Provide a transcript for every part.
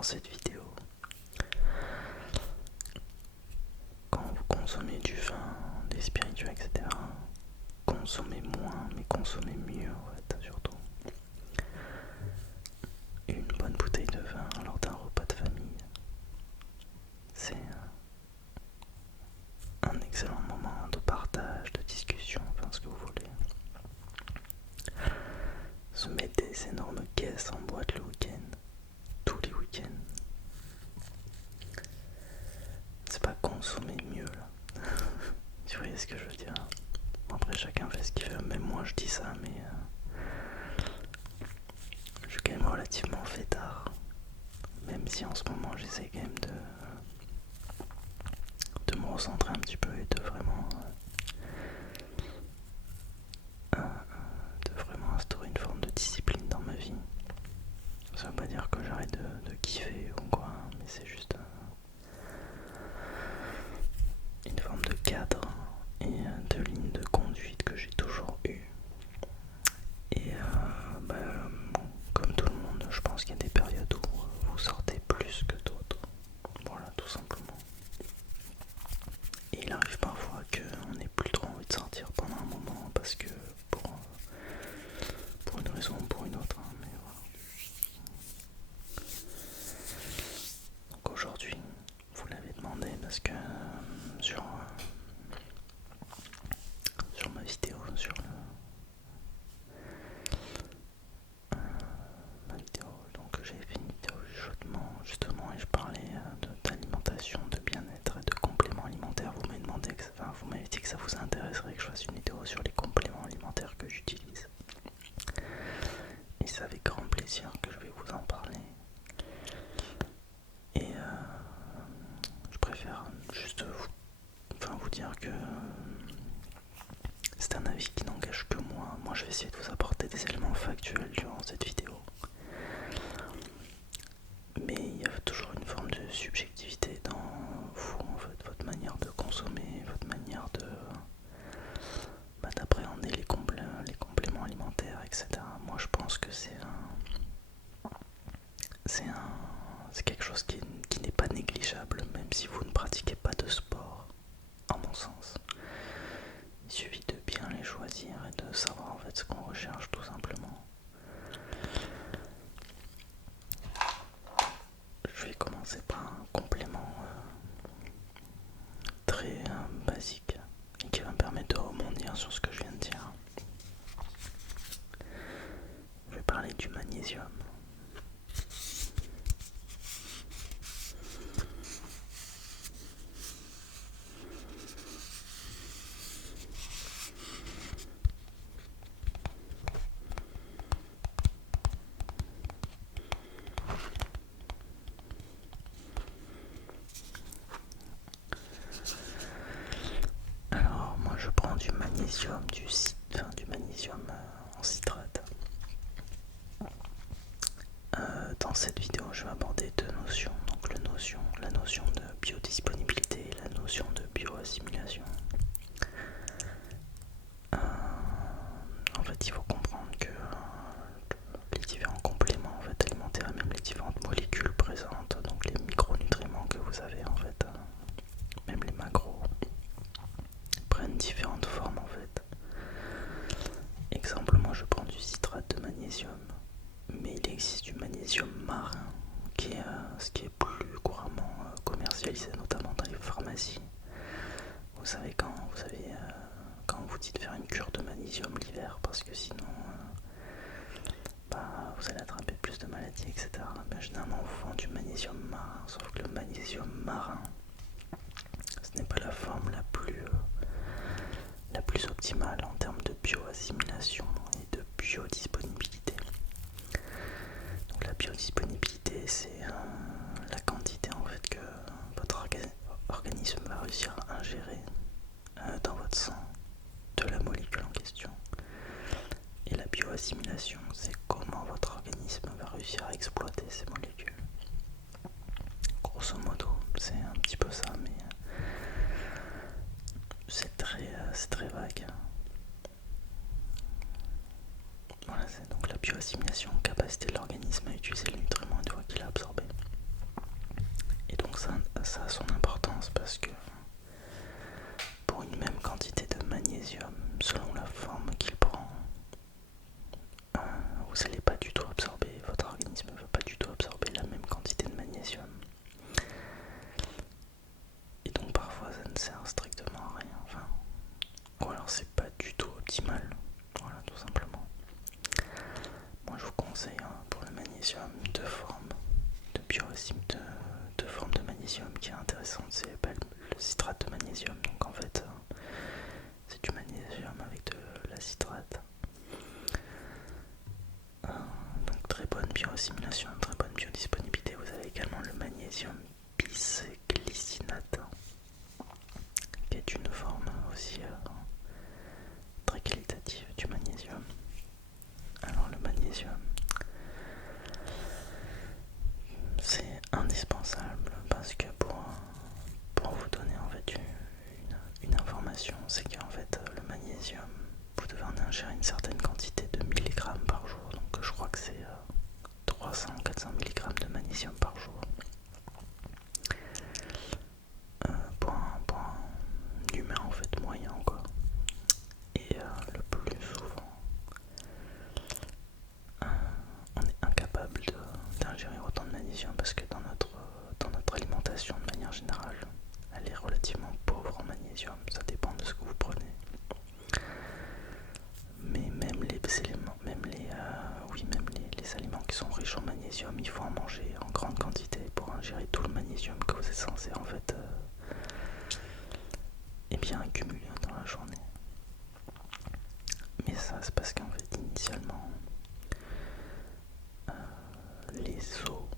dans cette vidéo. Quand vous consommez du vin, des spiritueux, etc., consommez moins, mais consommez mieux en fait, surtout. Une bonne bouteille de vin lors d'un repas de famille, c'est un excellent moment de partage, de discussion, enfin ce que vous voulez. Se mettre des énormes caisses en boîte le week-end, tous les week-ends. C'est pas consommer mieux là. Tu voyez ce que je veux dire? Après chacun fait ce qu'il veut, même moi je dis ça, mais je suis quand même relativement fêtard. Même si en ce moment j'essaie quand même de me recentrer un petit peu et de vraiment instaurer une forme de discipline dans ma vie. Ça veut pas dire que j'arrête de kiffer ou quoi, mais c'est juste une forme de cadre et de ligne de conduite que j'ai toujours eu. Et comme tout le monde, je pense qu'il y a des périodes où vous sortez plus que d'autres. Voilà, tout simplement. Et il arrive parfois qu'on n'ait plus trop envie de sortir pendant un moment parce que pour une raison ou pour une autre, hein, mais voilà. Donc aujourd'hui, vous l'avez demandé parce que sur ma vidéo, ma vidéo, donc j'ai fait une vidéo justement et je parlais d'alimentation, de bien-être et de compléments alimentaires. Vous m'avez dit que ça vous intéresserait que je fasse une vidéo sur les compléments alimentaires que j'utilise. Et c'est avec grand plaisir que je vais vous en parler. Et je préfère juste vous dire que c'est un avis qui n'engage que moi. Moi je vais essayer de vous apporter des éléments factuels durant cette vidéo. Mais il y a toujours une forme de subjectivité dans vous, en fait, votre manière de consommer, votre manière d'appréhender les compléments alimentaires, etc. Moi je pense que c'est quelque chose qui n'est pas négligeable, même si vous ne pratiquez pas de sport, à mon sens. Il suffit de bien les choisir et de savoir en fait ce qu'on recherche tout simplement. Je vais commencer par un complément très basique et qui va me permettre de rebondir sur ce que je viens de dire. Je vais parler du magnésium. Alors moi je prends du magnésium, du magnésium en citrate. Dans cette vidéo je vais aborder deux notions, donc la notion de biodisponibilité et la notion de bioassimilation. En fait il faut comprendre que les différents compléments en fait, alimentaires et même les différentes molécules présentes, donc les micronutriments que vous avez en fait, même les macros, prennent différentes formes en fait. Exemple, moi je prends du citrate de magnésium, mais il existe du magnésium marin, qui est ce qui est plus couramment commercialisé, notamment dans les pharmacies. Vous savez quand vous dites faire une cure de magnésium l'hiver, parce que sinon vous allez attraper plus de maladies, etc. Mais généralement on vous vend du magnésium marin, sauf que le magnésium marin, ce n'est pas la forme la plus optimale en termes de bioassimilation et de biodisponibilité. Donc la biodisponibilité, c'est la quantité en fait que votre organisme va réussir à ingérer dans votre sang de la molécule en question. Et la bioassimilation, c'est comment votre organisme va réussir à exploiter ces molécules. Grosso modo, c'est un petit peu ça, mais c'est très vague. Voilà, c'est donc la bioassimilation, capacité de l'organisme à utiliser le nutriment une fois qu'il a absorbé. magnésium, deux formes de magnésium qui est intéressante, c'est le citrate de magnésium. Donc en fait, c'est du magnésium avec de la citrate. Donc très bonne bioassimilation, très bonne biodisponibilité. Vous avez également le magnésium bisglycinate, qui est une forme aussi très qualitative du magnésium. Alors le magnésium, c'est indispensable parce que pour vous donner en fait une information, c'est qu'en fait le magnésium, vous devez en ingérer une certaine quantité de milligrammes par jour. Donc je crois que c'est 300-400 mg de magnésium par jour. Pour un humain en fait moyen quoi. Et le plus souvent, on est incapable d'ingérer autant de magnésium parce que dans notre alimentation de manière générale, elle est relativement pauvre en magnésium. Ça dépend de ce que vous prenez. Mais même les aliments qui sont riches en magnésium, il faut en manger en grande quantité pour ingérer tout le magnésium que vous êtes censé en fait bien accumuler dans la journée. Mais ça c'est parce qu'en fait initialement les eaux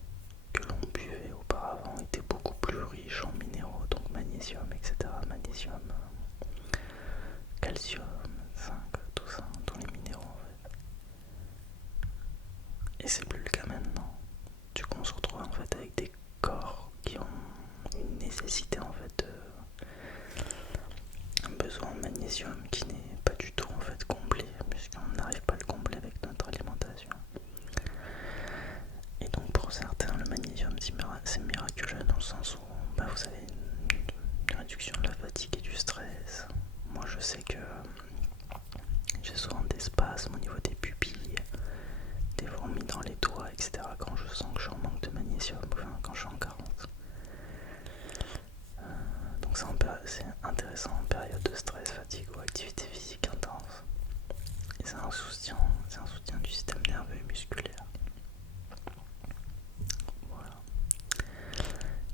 que l'on buvait auparavant étaient beaucoup plus riches en minéraux, donc magnésium, etc. Magnésium, calcium, zinc, tout ça, tous les minéraux en fait. Et c'est plus le cas maintenant. Du coup on se retrouve en fait avec des corps qui ont une nécessité en fait un besoin en magnésium qui n'est pas du tout en fait comblé, puisqu'on n'arrive pas à le combler avec notre alimentation. Et donc pour certains le magnésium c'est miraculeux dans le sens où vous avez une réduction de la fatigue et du stress. Moi je sais que j'ai souvent des spasmes au niveau des pupilles, des fourmis dans les doigts, etc. quand je sens que je suis en manque de magnésium, quand je suis en carence. Donc c'est intéressant en période de stress, fatigue ou activité physique intense. Et c'est un soutien du système nerveux et musculaire. Voilà.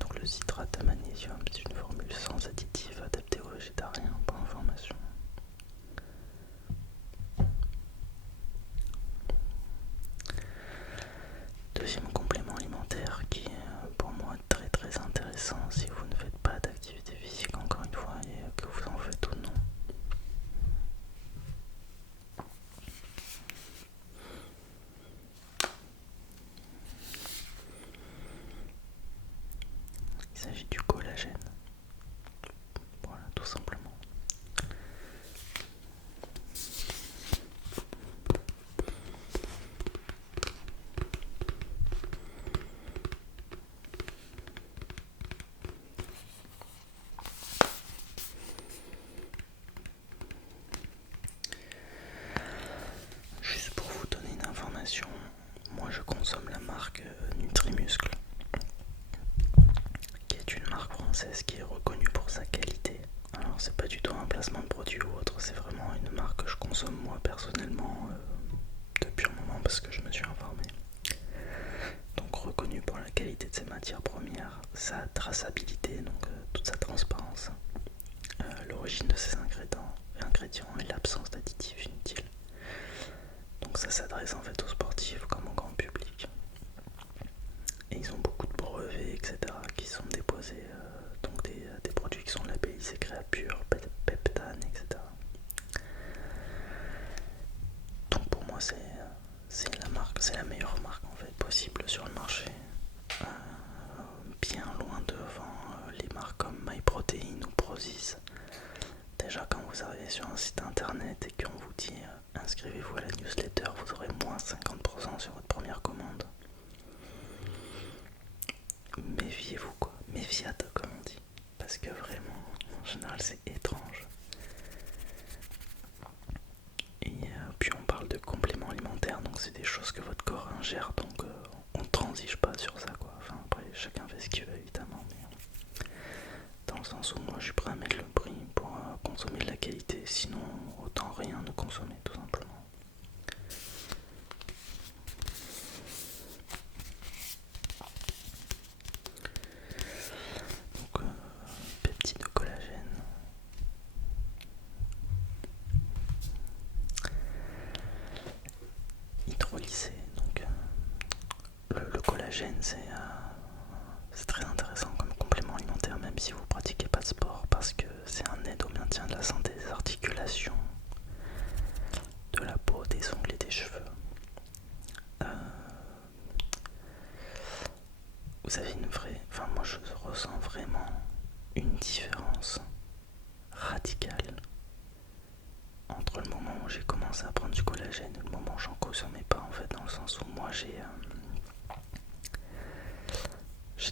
Donc le citrate de magnésium, c'est une formule sans additif adaptée aux végétariens, pour information. Deuxième complément alimentaire qui est pour moi très très intéressant si vous ne faites pas d'activité physique encore une fois et que vous en faites ou non. Il s'agit du collagène. Voilà, tout simplement. Juste pour vous donner une information, moi je consomme la marque Nutrimuscle, qui est une marque française qui est reconnue pour sa qualité. Alors c'est pas du tout un placement de produit ou autre, c'est vraiment une marque que je consomme moi personnellement depuis un moment parce que je me suis informé. Donc reconnue pour la qualité de ses matières premières, sa traçabilité, donc toute sa transparence, l'origine de ses ingrédients et l'absence d'additifs inutiles. Donc ça s'adresse en fait aux sportifs comme au grand public. Et ils ont beaucoup de brevets, etc. qui sont déposés, donc des produits qui sont labellisés Créapure, Peptane, etc. Donc pour moi c'est la meilleure marque en fait possible sur le marché. Bien loin devant les marques comme MyProtein ou Prozis. Déjà quand vous arrivez sur un site internet et qu'on vous dit inscrivez-vous à la newsletter, vous aurez moins 50% sur votre collagène, c'est très intéressant comme complément alimentaire, même si vous pratiquez pas de sport, parce que c'est un aide au maintien de la santé des articulations, de la peau, des ongles et des cheveux. Vous avez moi je ressens vraiment une différence radicale entre le moment où j'ai commencé à prendre du collagène et le moment où j'en consommais pas, en fait, dans le sens où moi j'ai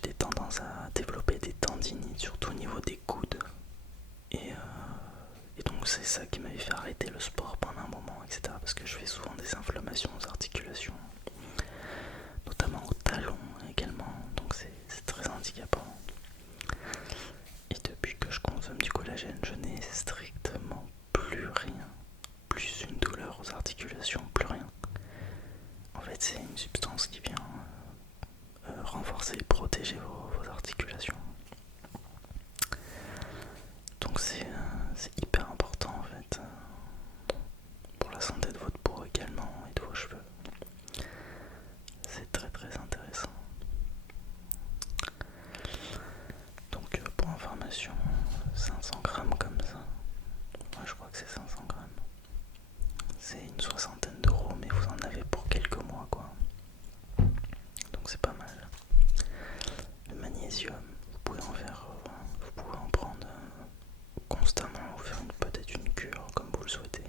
des tendances à développer des tendinites, surtout au niveau des coudes. Et donc c'est ça qui m'avait fait arrêter le sport pendant un moment, etc. Parce que je fais souvent des inflammations aux articulations, notamment au talon également. Donc c'est très handicapant. Et depuis que je consomme du collagène, je n'ai strictement plus rien. Plus une douleur aux articulations, plus rien. En fait, c'est une substance qui vient renforcer et protéger vos articulations. Donc c'est hyper important en fait pour la santé de votre peau également et de vos cheveux. C'est très très intéressant. Donc pour information, 500 grammes comme ça, ouais, je crois que c'est 500 grammes. C'est une soixantaine d'euros, mais vous en avez pour quelques mois quoi. Donc c'est pas mal. Le magnésium, vous pouvez en prendre constamment, ou faire peut-être une cure comme vous le souhaitez.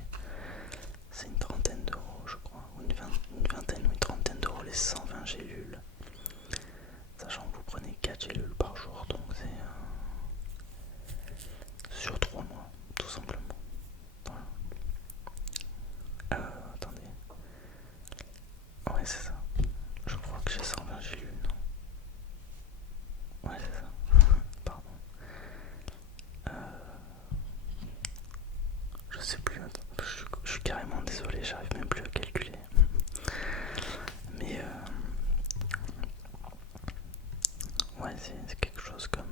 C'est une trentaine d'euros je crois, ou une vingtaine ou une trentaine d'euros les 120 gélules. Sachant que vous prenez 4 gélules par jour, donc c'est sur 3 mois, tout simplement. Voilà. Attendez. Ouais, c'est ça. Je crois que j'ai 120 gélules, non? Ouais, c'est ça. Pardon. Je sais plus, attends. Je suis carrément désolé, j'arrive même plus à calculer. Mais ouais, c'est quelque chose comme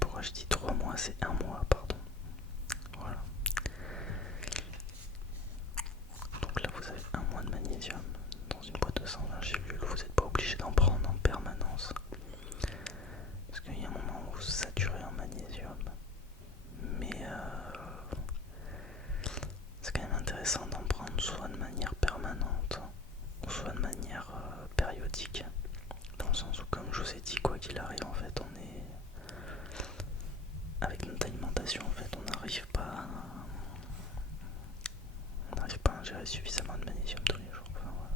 pourquoi je dis 3 mois, c'est 1 mois, pardon. Voilà. Donc là vous avez 1 mois de magnésium dans une boîte de 120 gélules. Vous n'êtes pas obligé d'en prendre en permanence, parce qu'il y a un moment où vous saturez en magnésium. Mais c'est quand même intéressant d'en prendre soit de manière permanente ou soit de manière périodique. Dans le sens où, comme je vous ai dit, quoi qu'il arrive, en fait, avec notre alimentation, en fait, on n'arrive pas à ingérer suffisamment de magnésium tous les jours. Enfin, voilà.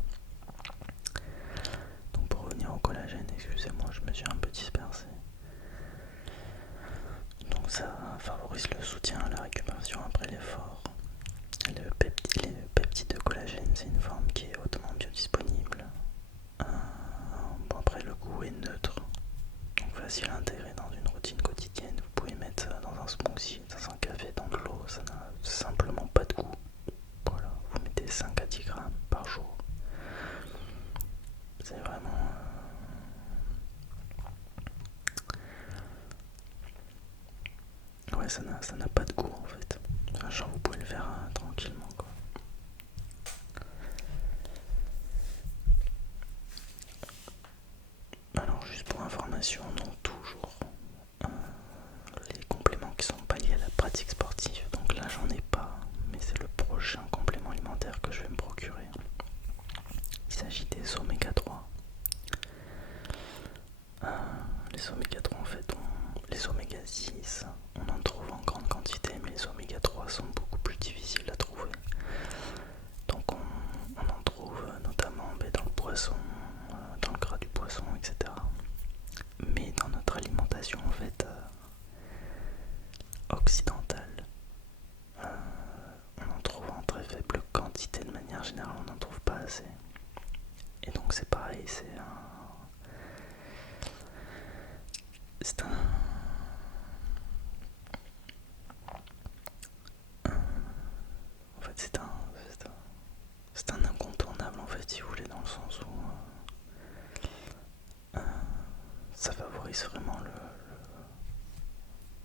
Donc pour revenir au collagène, excusez-moi, je me suis un peu dispersé. Donc ça favorise le soutien à la récupération après l'effort. Le peptide de collagène, c'est une forme qui est hautement biodisponible. Bon, après, le goût est neutre, donc facile à intégrer dans une routine quotidienne. Vous pouvez mettre dans un smoothie, dans un café, dans de l'eau, ça n'a simplement pas de goût. Voilà, vous mettez 5 à 10 grammes par jour. C'est vraiment... Ouais, ça n'a pas de goût en fait. Enfin, genre vous pouvez le faire tranquillement quoi. Alors juste pour information, non toujours les compléments qui sont pas liés à la pratique sportive. Donc là j'en ai pas, mais c'est le prochain complément alimentaire que je vais me procurer. Il s'agit des oméga 3. Les oméga 3 en fait, les oméga 6, on en trouve en grande quantité, mais les oméga 3 sont beaucoup plus difficiles à trouver. Donc on en trouve notamment dans le poisson, dans le gras du poisson, etc. Mais dans notre alimentation en fait occidentale, on en trouve en très faible quantité de manière générale, on n'en trouve pas assez. Et donc c'est pareil, en fait c'est un incontournable en fait si vous voulez, dans le sens où ça favorise vraiment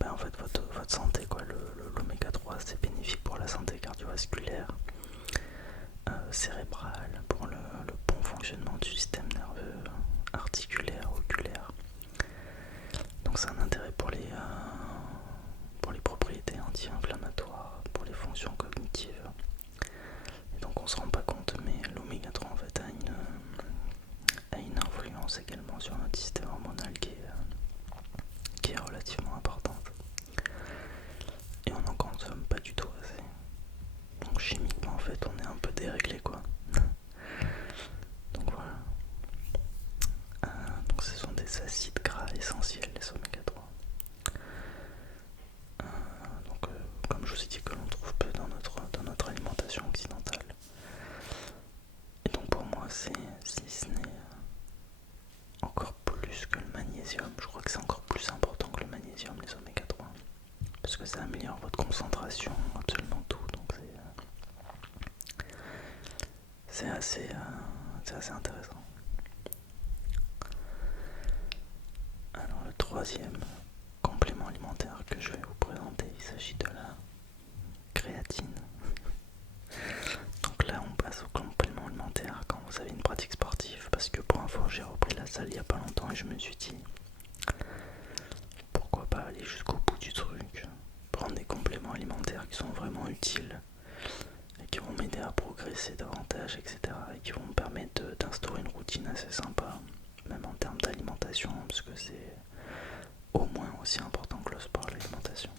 en fait votre santé quoi. L'oméga 3 c'est bénéfique pour la santé cardiovasculaire cardiovasculaire, cérébral, pour le bon fonctionnement du système nerveux, articulaire, oculaire. Donc c'est un intérêt pour les propriétés anti-inflammatoires, pour les fonctions cognitives. Et donc on se rend pas compte, mais l'oméga 3 en fait a une influence également sur notre système hormonal qui est relativement importante. Et on n'en consomme pas du tout assez. Donc chimiquement en fait on est un peu déréglé quoi. Donc voilà. Donc ce sont des acides gras essentiels, les oméga 3. Comme je vous ai dit, que l'on trouve peu dans notre alimentation occidentale. Et donc pour moi c'est, si ce n'est encore plus que le magnésium, je crois que c'est encore plus important que le magnésium, les oméga 3, parce que ça améliore votre concentration, absolument tout. Donc c'est assez intéressant. Alors le troisième complément alimentaire que je vais vous présenter, il s'agit de la créatine. Donc là on passe au complément alimentaire quand vous avez une pratique sportive, parce que pour info j'ai repris la salle il n'y a pas longtemps et je me suis dit pourquoi pas aller jusqu'au bout du truc, prendre des compléments alimentaires qui sont vraiment utiles et qui vont m'aider à progresser davantage, etc. et qui vont me permettre d'instaurer une routine assez sympa, même en termes d'alimentation, parce que c'est au moins aussi important que le sport, l'alimentation.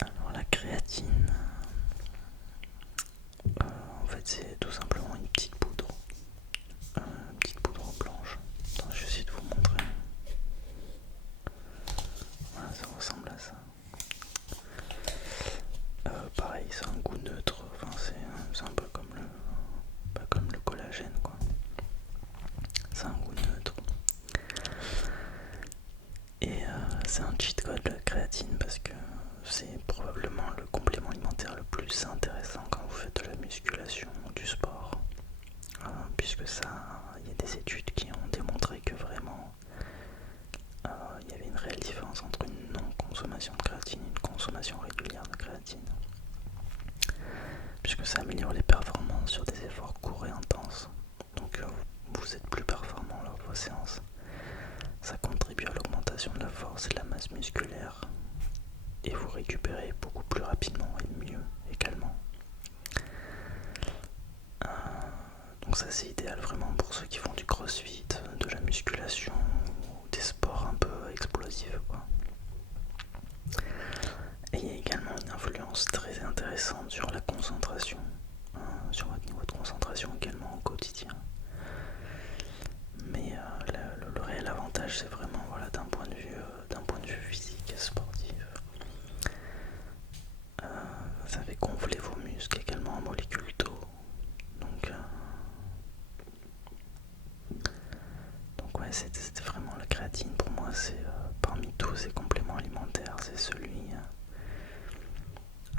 Alors la créatine, en fait c'est tout simplement une petite poudre blanche. Attends, je vais essayer de vous montrer. Voilà, ça ressemble à ça. Pareil, c'est un goût neutre, enfin, c'est un peu comme le collagène quoi. C'est un goût neutre. Et c'est un cheat code la créatine parce que c'est probablement le complément alimentaire le plus intéressant quand vous faites de la musculation ou du sport. Puisque ça, il y a des études qui ont démontré que vraiment il y avait une réelle différence entre une non-consommation de créatine et une consommation régulière de créatine. Puisque ça améliore les performances sur des efforts courts et intenses. Donc vous êtes plus performant lors de vos séances. Ça contribue à l'augmentation de la force et de la masse musculaire. Et vous récupérez beaucoup plus rapidement et mieux également. Donc ça c'est idéal vraiment pour ceux qui font du crossfit, de la musculation ou des sports un peu explosifs quoi. Et il y a également une influence très intéressante sur la concentration, sur votre niveau de concentration également au quotidien. Mais le réel avantage c'est vraiment voilà, d'un point de vue physique et sportif. Ça fait gonfler vos muscles également en molécules d'eau. Donc ouais, c'est vraiment la créatine pour moi, c'est parmi tous ces compléments alimentaires, c'est celui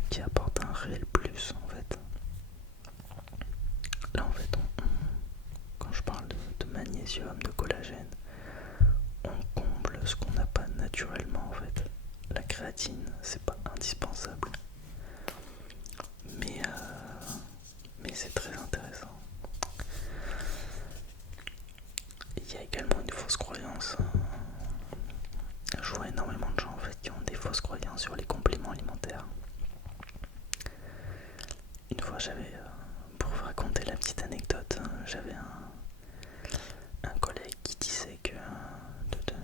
qui apporte un réel plus en fait. Là en fait, quand je parle de magnésium, de collagène, on comble ce qu'on n'a pas naturellement en fait. La créatine, c'est pas indispensable, mais c'est très intéressant. Il y a également une fausse croyance. Je vois énormément de gens en fait qui ont des fausses croyances sur les compléments alimentaires. Une fois pour vous raconter la petite anecdote, j'avais un collègue qui disait que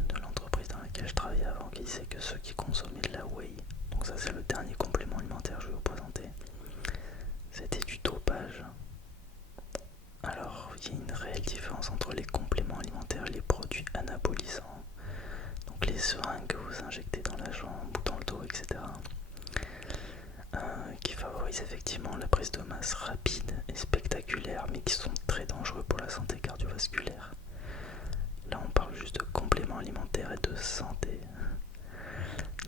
de l'entreprise dans laquelle je travaillais avant, qui disait que ceux qui consommaient de la whey, donc ça c'est le dernier complément alimentaire que je vais vous présenter, c'était du dopage. Alors il y a une réelle différence entre les compléments alimentaires et les produits anabolisants, donc les seringues que vous injectez dans la jambe ou dans le dos, etc. Qui favorisent effectivement la prise de masse rapide et spectaculaire, mais qui sont très dangereux pour la santé cardiovasculaire. Là on parle juste de compléments alimentaires et de santé.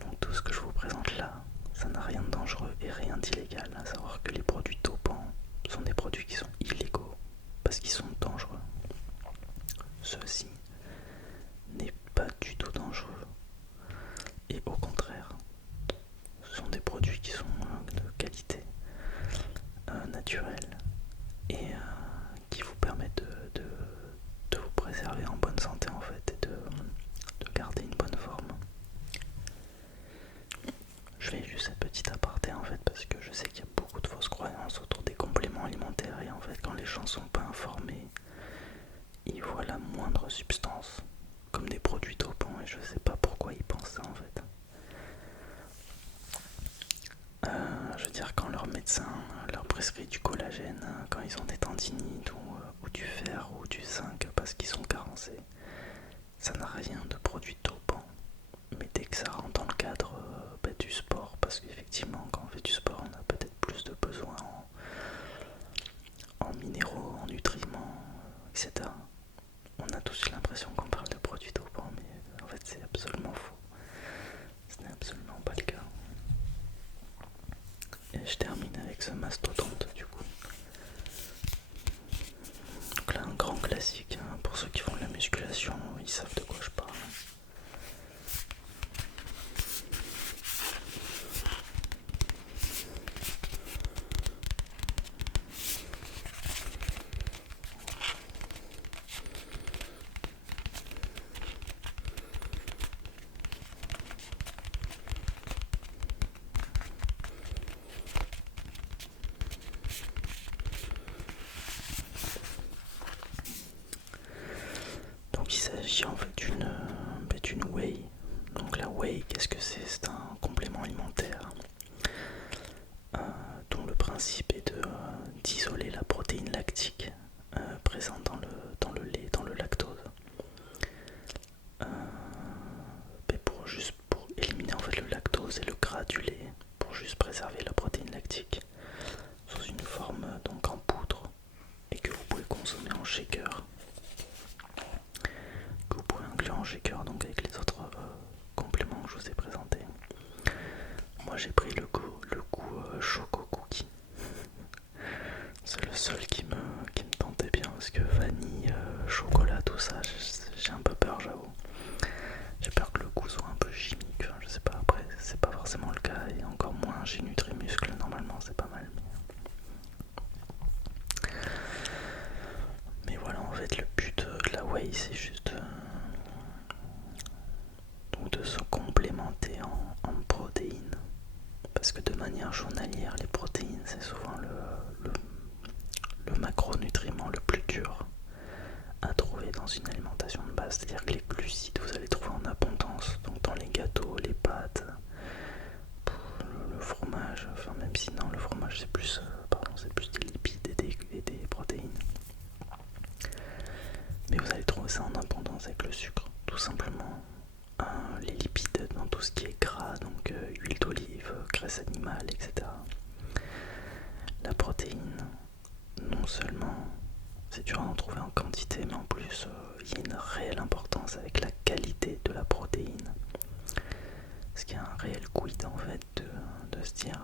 Donc tout ce que je vous présente là, ça n'a rien de dangereux et rien produits qui sont illégaux parce qu'ils sont dangereux. Ceci n'est pas du tout dangereux. Et au contraire, ce sont des produits qui sont de qualité naturelle et qui vous permettent de vous préserver en bonne santé en fait et de garder une bonne forme. Je fais juste cette petite aparté en fait parce que je sais qu'il y a beaucoup de fausses croyances autour des compléments alimentaires et en fait quand les gens sont pas informés, ils voient la moindre substance comme des produits dopants et je sais pas pourquoi ils pensent ça en fait. Je veux dire, quand leur médecin leur prescrit du collagène, quand ils ont des tendinites ou du fer ou du zinc parce qu'ils sont carencés, ça n'a rien de produit dopant. Mais dès que ça rentre dans le cadre du sport, parce qu'effectivement quand on fait du sport on a peut-être plus de besoins en minéraux, en nutriments, etc. On a tous l'impression qu'on parle de produits dopants, mais en fait c'est absolument faux. Ce n'est absolument pas le cas. Et je termine avec ce mastodonte du coup. Donc là un grand classique, hein, pour ceux qui font de la musculation, ils savent de quoi je parle. Donc il s'agit en fait d'une whey. Donc la whey, qu'est-ce que c'est? C'est un complément alimentaire dont le principe est d'isoler la protéine lactique présente dans le lait, dans le lactose. Pour éliminer en fait le lactose et le gras du lait, pour juste préserver la protéine lactique sous une forme donc en poudre et que vous pouvez consommer en shaker. Que vous pouvez inclure en shaker donc avec les autres compléments que je vous ai présentés. Moi j'ai pris le goût choco cookie. C'est le seul qui me tentait bien parce que vanille, chocolat, tout ça, j'ai un peu peur, j'avoue. J'ai peur que le goût soit un peu chimique, enfin, je sais pas, après c'est pas forcément le cas et encore moins chez Nutrimuscle, normalement c'est pas mal. Mais voilà, en fait le but de la whey c'est juste donc de se complémenter en protéines. Parce que de manière journalière, les protéines c'est souvent le macronutriment le plus dur à trouver dans une alimentation de base. C'est-à-dire que les glucides vous allez trouver en abondance, donc dans les gâteaux, les pâtes, le fromage, enfin même si non, le fromage c'est plus, c'est plus des lipides et des protéines. Mais vous allez trouver ça en abondance avec le sucre, tout simplement. Les lipides dans tout ce qui est gras, donc huile d'olive, graisse animale, etc. La protéine, non seulement c'est dur à en trouver en quantité, mais en plus il y a une réelle importance avec la qualité de la protéine. Parce qu'il y a un réel quid en fait de se dire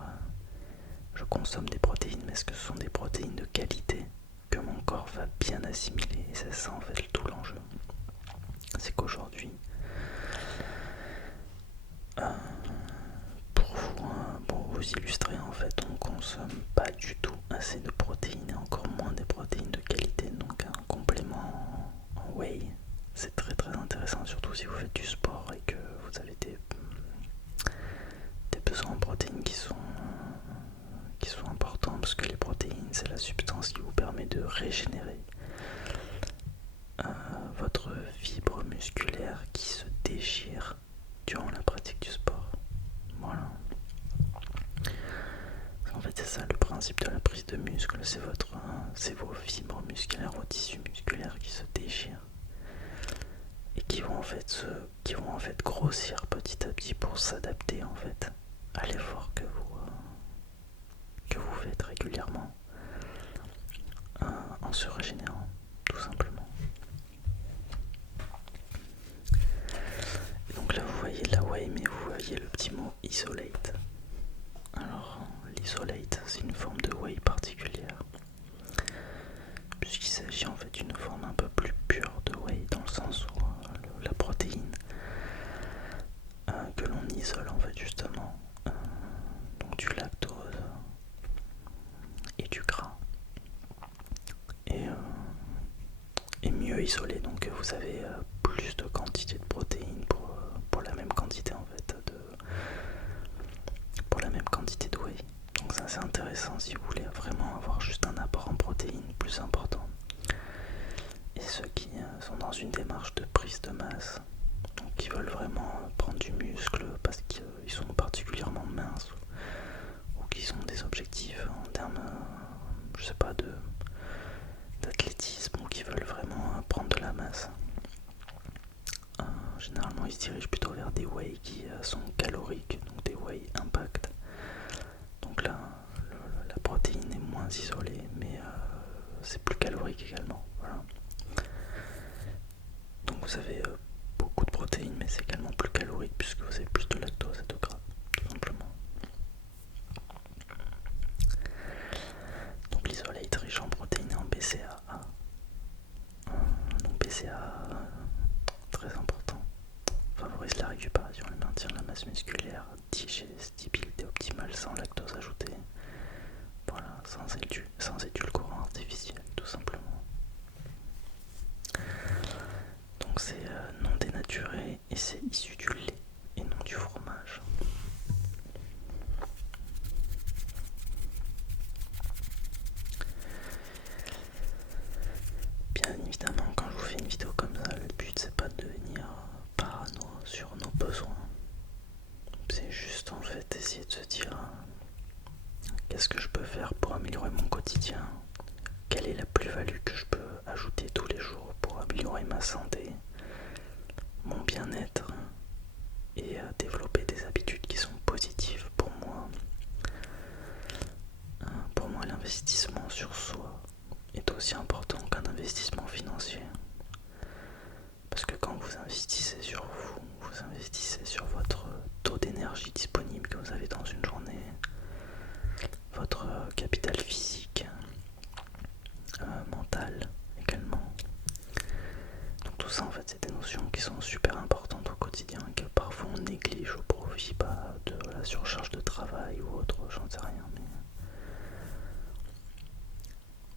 je consomme des protéines, mais est-ce que ce sont des protéines de qualité que mon corps va bien assimiler? Et c'est ça en fait tout l'enjeu. C'est qu'aujourd'hui, pour vous illustrer en fait, on consomme pas du tout assez de protéines et encore moins des protéines de qualité. Donc un complément en whey, c'est très très intéressant, surtout si vous faites du sport et que vous avez des besoins en protéines qui sont importants, parce que les protéines c'est la substance qui vous permet de régénérer votre fibre musculaire qui se déchire durant la pratique du sport. Voilà. En fait c'est ça le principe de la prise de muscle, c'est vos fibres musculaires, vos tissus musculaires qui se déchirent et qui vont en fait grossir petit à petit pour s'adapter en fait à l'effort que vous faites régulièrement en se régénérant, tout simplement. Et donc là vous voyez la whey, mais vous voyez le petit mot isolate. Alors l'isolate c'est une forme de whey particulière s'agit en fait d'une forme un peu plus pure de whey, dans le sens où la protéine que l'on isole en fait justement, donc du lactose et du gras, et mieux isolé, donc vous avez plus de quantité de protéines pour la même quantité en fait pour la même quantité de whey. Donc ça c'est intéressant si vous voulez vraiment avoir juste un apport en protéines plus important. Et ceux qui sont dans une démarche de prise de masse, donc qui veulent vraiment prendre du muscle parce qu'ils sont particulièrement minces, ou qui ont des objectifs en termes, je sais pas, d'athlétisme, ou qui veulent vraiment prendre de la masse, généralement ils se dirigent plutôt vers des whey qui sont caloriques, donc des whey impact. Donc là, la protéine est moins isolée, mais c'est plus calorique également. Voilà. Donc vous avez beaucoup de protéines, mais c'est également plus calorique puisque vous avez plus de lactose et de gras, tout simplement. Donc l'isolate riche en protéines et en BCAA. Donc BCAA, très important, favorise la récupération et le maintien de la masse musculaire, digestibilité optimale sans lactose ajouté. Voilà, sans édulcorant artificiel, tout simplement. Donc c'est non dénaturé et c'est issu du lait et non du fromage. Bien évidemment, quand je vous fais une vidéo comme ça, le but c'est pas de devenir parano sur nos besoins. C'est juste en fait essayer de se dire qu'est-ce que je peux faire pour améliorer mon quotidien, quelle est la plus-value que je peux ajouter tous les jours pour améliorer ma santé, mon bien-être et développer des habitudes qui sont positives pour moi. Pour moi, l'investissement sur soi est aussi important qu'un investissement financier. Parce que quand vous investissez sur vous, vous investissez sur votre taux d'énergie disponible que vous avez dans une journée, votre capital physique, mental également. Donc tout ça en fait c'est des notions qui sont super importantes au quotidien et que parfois on néglige au profit de la surcharge de travail ou autre, j'en sais rien, mais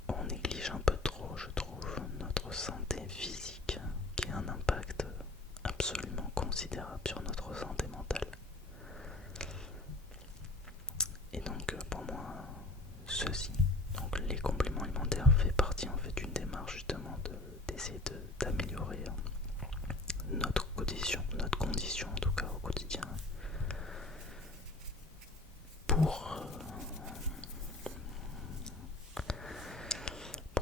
on néglige un peu trop, je trouve, notre santé physique qui a un impact absolument considérable sur notre santé mentale. Et donc pour moi, ceci, donc les compléments alimentaires fait partie en fait d'une démarche justement d'essayer d'améliorer notre condition en tout cas au quotidien pour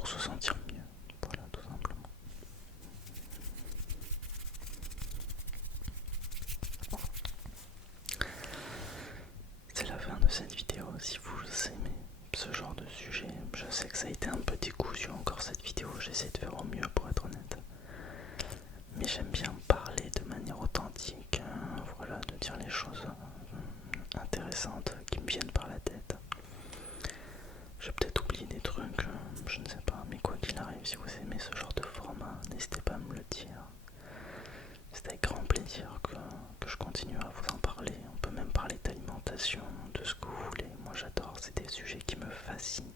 se sentir mieux, voilà tout simplement. C'est la fin de cette vidéo. Si vous aimez ce genre de sujet, je sais que ça a été un peu décousu encore cette vidéo, j'essaie de faire au mieux pour être honnête. Mais j'aime bien parler de manière authentique, voilà, de dire les choses intéressantes qui me viennent par la tête. J'ai peut-être oublié des trucs, je ne sais pas, mais quoi qu'il arrive, si vous aimez ce genre de format, n'hésitez pas à me le dire. C'est avec grand plaisir que je continue à vous en parler. On peut même parler d'alimentation, de ce que vous voulez. Moi j'adore, c'est des sujets qui me fascinent.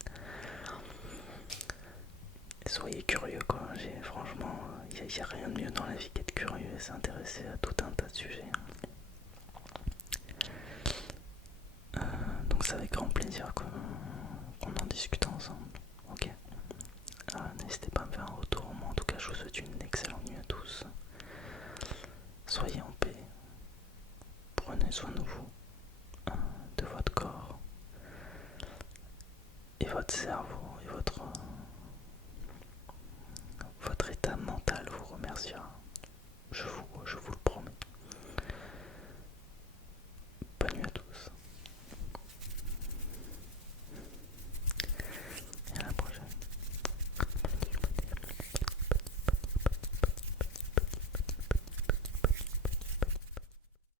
Et soyez curieux quoi, franchement, il n'y a rien de mieux dans la vie qu'être curieux et s'intéresser à tout un tas de sujets. Donc c'est avec grand plaisir qu'on en discute ensemble. Ok. N'hésitez pas à me faire un retour. Moi en tout cas je vous souhaite une excellente nuit à tous. Soyez en paix. Prenez soin de vous, de votre corps et votre cerveau et votre état mental vous remerciera.